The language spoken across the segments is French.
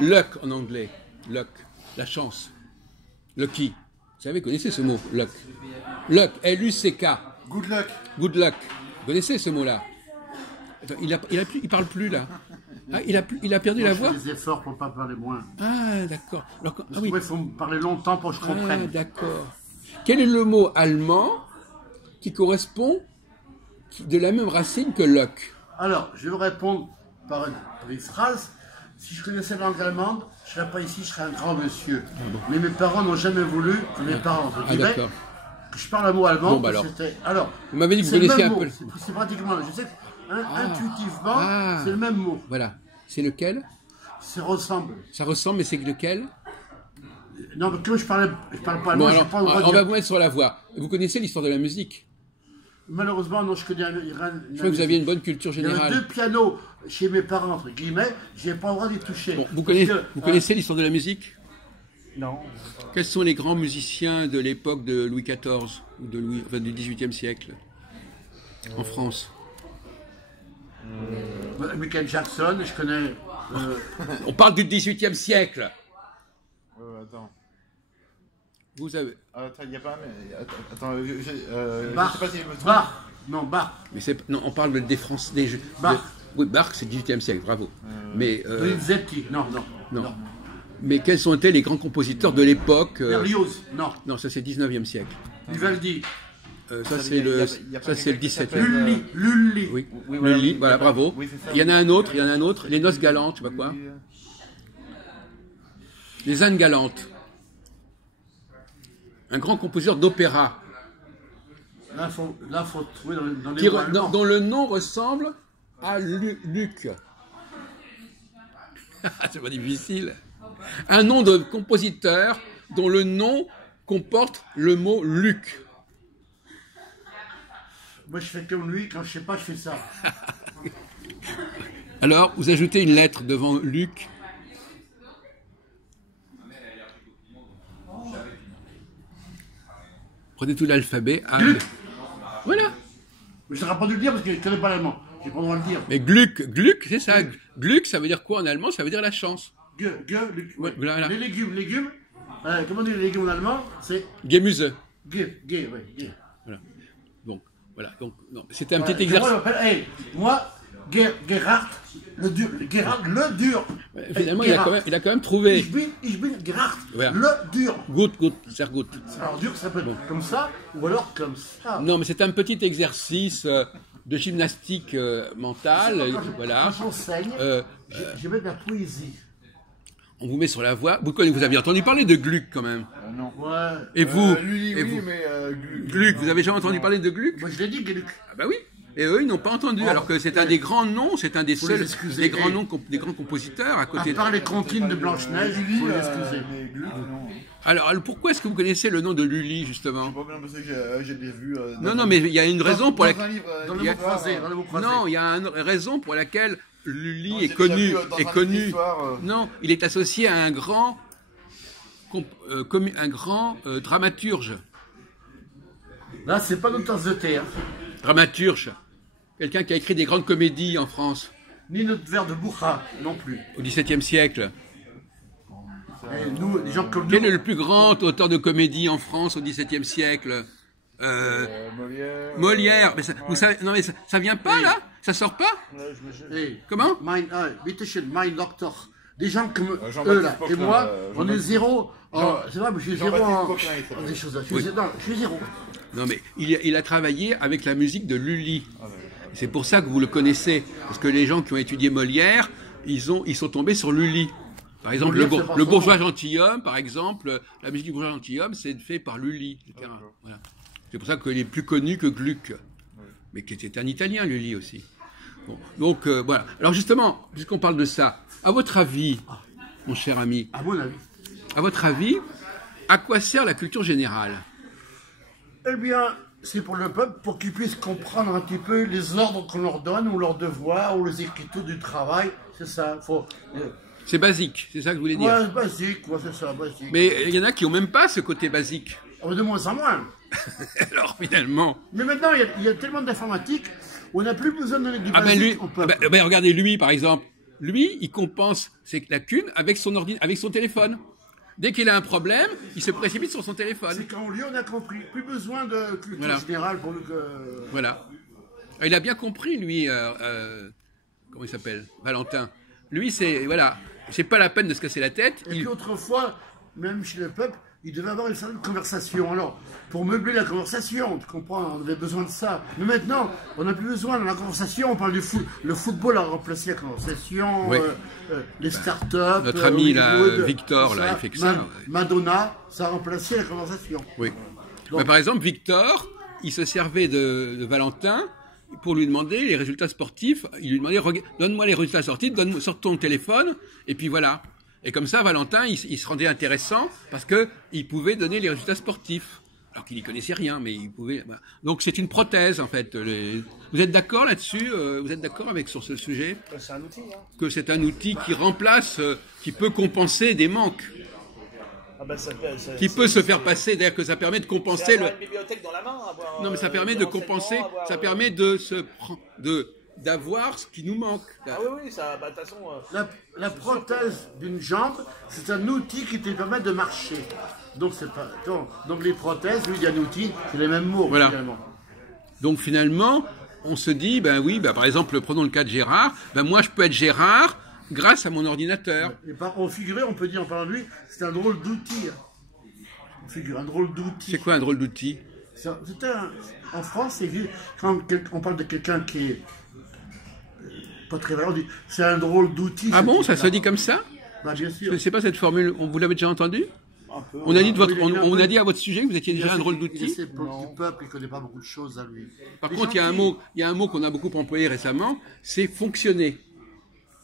Luck en anglais. Luck. La chance. Lucky. Vous savez, connaissez ce mot, luck. Luck, L-U-C-K. Good luck. Good luck. Vous connaissez ce mot-là? Attends, il parle plus, là. Ah, il a perdu la voix? Je fais des efforts pour ne pas parler moins. Ah, d'accord. Parce qu'il faut me parler longtemps pour que je comprenne. Ah, d'accord. Quel est le mot allemand qui correspond de la même racine que luck? Alors, je vais vous répondre par une phrase. Si je connaissais la langue allemande, je ne serais pas ici, je serais un grand monsieur. Ah bon. Mais mes parents n'ont jamais voulu que mes parents, je dirais, d'accord. que je parle un mot allemand. Bon, bah alors, vous m'avez dit que vous c'est le connaissiez même un peu. mot. C'est pratiquement, je sais que, intuitivement, c'est le même mot. Voilà. C'est lequel? Ça ressemble. Ça ressemble, mais c'est lequel? Non, mais comme je parle pas Bon, allemand, alors, je pas le droit de on va dire. vous mettre sur la voie. Vous connaissez l'histoire de la musique? Malheureusement, non, je connais rien. Je crois que vous aviez une bonne culture Il y avait générale. 2 pianos chez mes parents, entre guillemets, je n'ai pas le droit d'y toucher. Bon, vous Parce connaissez l'histoire de la musique? Non. Quels sont les grands musiciens de l'époque de Louis XIV, ou du XVIIIe siècle, en France? Michael Jackson, je connais. On parle du XVIIIe siècle. Attends. Vous avez... Attends, il n'y a pas un... Attends, Bach. je sais pas si je me trompe. Bach. Non, Bach. Mais non, on parle des Français. Des jeux. Bach. Oui, Bach, c'est le XVIIIe siècle, bravo. Mais, Donizetti. Non. mais quels sont été les grands compositeurs de l'époque? Berlioz. Non. Non, ça c'est le XIXe siècle. Vivaldi. Ça c'est le XVIIe. Lully. Oui, Oui, Lully, oui, voilà, bravo. oui, c'est ça. Il y en a un autre, les Noces galantes, je sais pas quoi. Les Indes galantes. Un grand compositeur d'opéra. Là, faut trouver dans les mots allemands. Dont le nom ressemble à Luc. C'est pas difficile. Un nom de compositeur dont le nom comporte le mot Luc. Moi, je fais comme lui, quand je sais pas, je fais ça. Alors, vous ajoutez une lettre devant Luc. Prenez tout l'alphabet. Gluck. Voilà. Mais je n'aurais pas dû le dire parce que je ne connais pas l'allemand. J'ai pas le droit de le dire. Mais Gluck, c'est ça. Gluck, ça veut dire quoi en allemand? Ça veut dire la chance. Ouais. Voilà. Les légumes. Comment on dit les légumes en allemand? C'est Gemüse. G. Voilà. Donc, non, c'était un petit exercice. Moi, Gerhard, le dur. Finalement, il a quand même trouvé. Ich bin Gerhard, Voilà. le dur. Gut, sehr gut. Alors dur, ça peut être comme ça, ou alors comme ça. Non, mais c'est un petit exercice de gymnastique mentale. Voilà. Quand j'enseigne, je mets de la poésie. On vous met sur la voie. Vous avez entendu parler de Gluck quand même. Non. Ouais. Et vous? Lui, Et oui, vous mais... Gluck, vous avez jamais entendu parler de Gluck? Moi, je l'ai dit, Gluck. Ah bah oui. Et eux, ils n'ont pas entendu, alors que c'est un des grands noms, c'est un des Faut seuls, les excuser. des grands noms, des grands compositeurs à côté À part les comptines de Blanche-Neige, il faut l'excuser. Mais Gluck, non. Alors, pourquoi est-ce que vous connaissez le nom de Lully, justement? Pas bien parce que je l'ai vu... Non, mais il y a une raison pour laquelle... Dans un livre... Dans le mot croisé, dans le mot croisé. Non, il y a une raison pour laquelle Lully Non, est j'ai connu. déjà vu, dans un Est livre connu. d'histoire, Non, il est associé à un grand, dramaturge. Là, c'est pas notre tasse de thé, hein. Dramaturge. Quelqu'un qui a écrit des grandes comédies en France Ni notre verre de Boucha, non plus. au XVIIe siècle. Et nous, les gens comme Quel nous, est le plus grand auteur de comédie en France au XVIIe siècle? Molière... Molière. Mais ça, vous savez, non mais ça vient pas là? Ça sort pas? hey, Comment? bitte schön, mein Doctor. Des gens comme Jean-Baptiste eux là. Poquelin, Et moi, on est Jean-Baptiste- zéro. C'est vrai, mais je suis zéro Jean-Baptiste en. Poquelin, il s'appelle. Des choses là. Je suis zéro. Non mais il a travaillé avec la musique de Lully. C'est pour ça que vous le connaissez. Parce que les gens qui ont étudié Molière, ils sont tombés sur Lully. Par exemple, Molière, c'est pas le son bourgeois nom. gentilhomme, par exemple, la musique du bourgeois gentilhomme, c'est fait par Lully, etc. Voilà. C'est pour ça qu'il est plus connu que Gluck. Mais qui était un Italien, Lully aussi. Bon. Donc, voilà. Alors justement, puisqu'on parle de ça, à votre avis, mon cher ami, À mon avis. à votre avis, à quoi sert la culture générale? Eh bien, c'est pour le peuple, pour qu'ils puissent comprendre un petit peu les ordres qu'on leur donne, ou leurs devoirs, ou les écritures du travail. C'est ça. C'est basique, c'est ça que je voulais dire. Ouais, basique, c'est ça, basique. Mais il y en a qui n'ont même pas ce côté basique. De moins en moins. Alors finalement... Mais maintenant, il y a tellement d'informatique, on n'a plus besoin de donner du Ah ben basique lui, au peuple. regardez lui par exemple, lui, il compense ses lacunes avec son téléphone. Dès qu'il a un problème, il se précipite sur son téléphone. C'est qu'en lui, on a compris. Plus besoin de culture générale pour que... Voilà. Il a bien compris, lui, comment il s'appelle, Valentin. Lui, c'est pas la peine de se casser la tête. Et puis autrefois, même chez le peuple, il devait avoir une certaine conversation. Alors, pour meubler la conversation, tu comprends, on avait besoin de ça. Mais maintenant, on n'a plus besoin de la conversation. On parle du foot. Le football a remplacé la conversation. Oui. Les startups. Notre ami Hollywood, Victor, là, il fait que ça. Madonna, ça a remplacé la conversation. Oui. Donc, par exemple, Victor, il se servait de Valentin pour lui demander les résultats sportifs. Il lui demandait, donne-moi les résultats sportifs, sors ton téléphone, et puis voilà. Et comme ça, Valentin, il se rendait intéressant parce qu'il pouvait donner les résultats sportifs. Alors qu'il n'y connaissait rien, mais il pouvait... Voilà. Donc c'est une prothèse, en fait. Vous êtes d'accord là-dessus? Vous êtes d'accord sur ce sujet? C'est un outil, hein. Que c'est un outil qui remplace, qui peut compenser des manques. Ah ben, Qui peut se faire passer, d'ailleurs que ça permet de compenser avoir une bibliothèque dans la main, avoir, non, mais ça permet de compenser, ça permet d'avoir ce qui nous manque. Ah oui, ça, bah, de toute façon... La prothèse d'une jambe, c'est un outil qui te permet de marcher. Donc, c'est pas... Donc les prothèses, lui, il y a un outil, c'est les mêmes mots, voilà. Finalement. Donc finalement, on se dit, ben oui, ben, par exemple, prenons le cas de Gérard, ben moi je peux être Gérard grâce à mon ordinateur. Et au figuré, on peut dire en parlant de lui, c'est un drôle d'outil. Un drôle d'outil. C'est quoi un drôle d'outil? En France, quand on parle de quelqu'un qui est pas très valable, c'est un drôle d'outil. Ah bon, ça se dit comme ça? Bah, bien sûr. Je ne sais pas cette formule, vous l'avez déjà entendue? Un peu. On a dit à votre sujet que vous étiez déjà un drôle d'outil. C'est pour du peuple, il ne connaît pas beaucoup de choses à lui. Par contre, il y a un mot qu'on a beaucoup employé récemment, c'est fonctionner.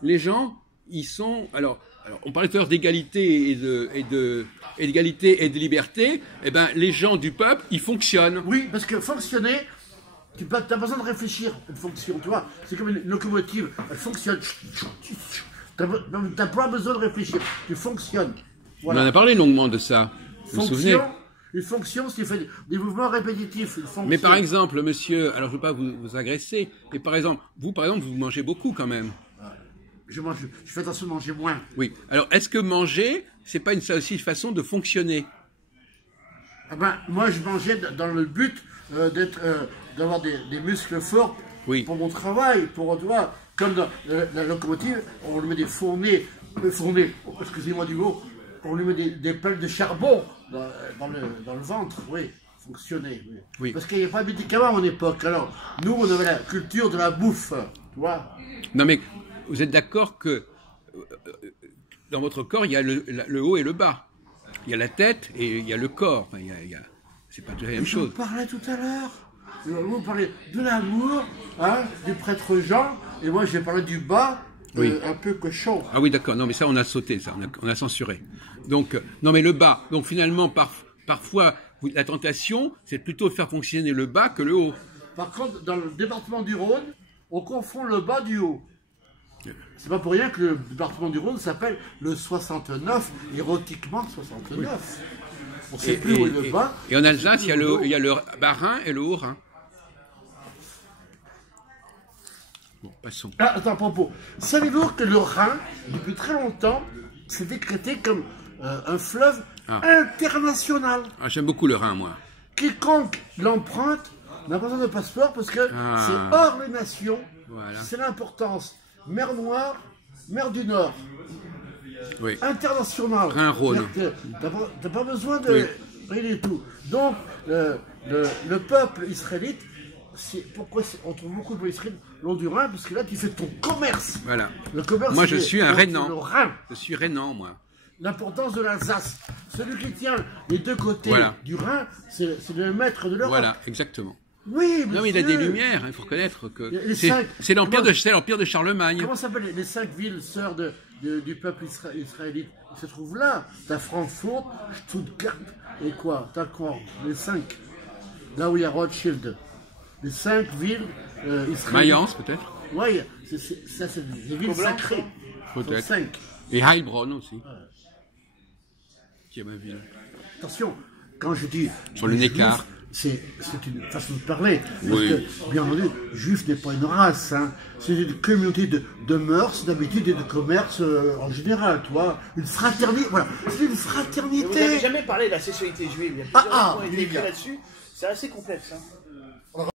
Les gens, ils sont... Alors on parlait tout à l'heure d'égalité d'égalité et de liberté. Eh ben, les gens du peuple, ils fonctionnent. Oui, parce que fonctionner, tu n'as pas besoin de réfléchir. Elle fonctionne, tu vois. C'est comme une locomotive. Elle fonctionne. Tu n'as pas besoin de réfléchir. Tu fonctionnes. Voilà. On en a parlé longuement de ça. Vous vous souvenez? Une fonction, c'est fait des mouvements répétitifs. Mais par exemple, monsieur, alors je ne veux pas vous agresser, mais par exemple, vous mangez beaucoup quand même. Je fais attention de manger moins. Oui. Alors, est-ce que manger, c'est pas aussi une façon de fonctionner? Ah ben, moi, je mangeais dans le but d'avoir des muscles forts pour mon travail, tu vois, comme dans la locomotive, on lui met des fournées, excusez-moi du mot, on lui met des pelles de charbon dans le ventre, oui, fonctionner. Oui. Parce qu'il n'y a pas de médicaments à mon époque. Alors, nous, on avait la culture de la bouffe, tu vois. Non, mais vous êtes d'accord que dans votre corps, il y a le haut et le bas. Il y a la tête et il y a le corps. Enfin, c'est pas la même chose. On parlait tout à l'heure. Vous parlez de l'amour, hein, du prêtre Jean, et moi j'ai parlé du bas, un peu cochon. Ah oui, d'accord. Non, mais ça, on a sauté, ça. On a censuré. Donc, non, mais le bas. Donc, finalement, parfois, la tentation, c'est plutôt de faire fonctionner le bas que le haut. Par contre, dans le département du Rhône, on confond le bas du haut. C'est pas pour rien que le département du Rhône s'appelle le 69, érotiquement 69. Oui. On ne sait plus où est le bas. Et en Alsace, il y a le Bas-Rhin et le Haut-Rhin. Bon, passons. Ah, attends, à propos. Savez-vous que le Rhin, depuis très longtemps, s'est décrété comme un fleuve international? Ah, j'aime beaucoup le Rhin, moi. Quiconque l'emprunte n'a pas besoin de passeport parce que c'est hors les nations. Voilà. C'est l'importance. Mer Noire, mer du Nord. Oui. International. Rhin-Rhône. T'as pas besoin de rien du tout. Donc, le peuple israélite, pourquoi on trouve beaucoup de israélites long du Rhin? Parce que là, tu fais ton commerce. Voilà. Le commerce, moi, je suis un Rhénan. Le Rhin. Je suis Rhénan, moi. L'importance de l'Alsace. Celui qui tient les deux côtés du Rhin, c'est le maître de l'Europe. Voilà, exactement. Oui, non, mais il a des lumières, il faut reconnaître que c'est l'empire de Charlemagne. Comment s'appellent les 5 villes sœurs du peuple israélite? Ils se trouvent là. T'as Francfort, Stuttgart et quoi? T'as quoi? Les 5. Là où il y a Rothschild. Les 5 villes israélites. Mayence, peut-être? Oui, ça c'est des villes sacrées. Peut-être. 5. Et Heilbronn aussi. Qui est ma ville. Attention, quand je dis... Sur le Neckar. c'est une façon de parler. Parce Oui. que, bien entendu, juif n'est pas une race. Hein. C'est une communauté de mœurs, d'habitudes et de commerce en général, tu vois. Une fraternité, voilà. C'est une Mais fraternité. vous n'avez jamais parlé de la sexualité juive. Il y a plusieurs Ah, livres qui ont été écrits là-dessus. C'est assez complexe. Hein.